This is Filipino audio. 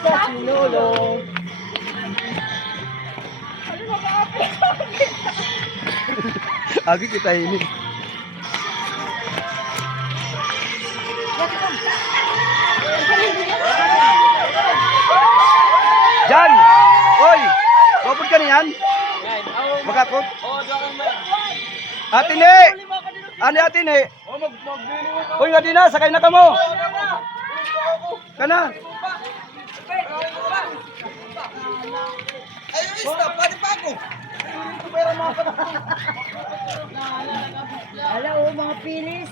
Sa sinulong. Agi kita ini. Jan! Oy! Kapag ka niyan? Magkakot? Atin eh! Ano atin eh? Uy nga din na, sakay na ka mo! Kana! Ayun, stop. Pwede pa ako. Hello, mga pilis.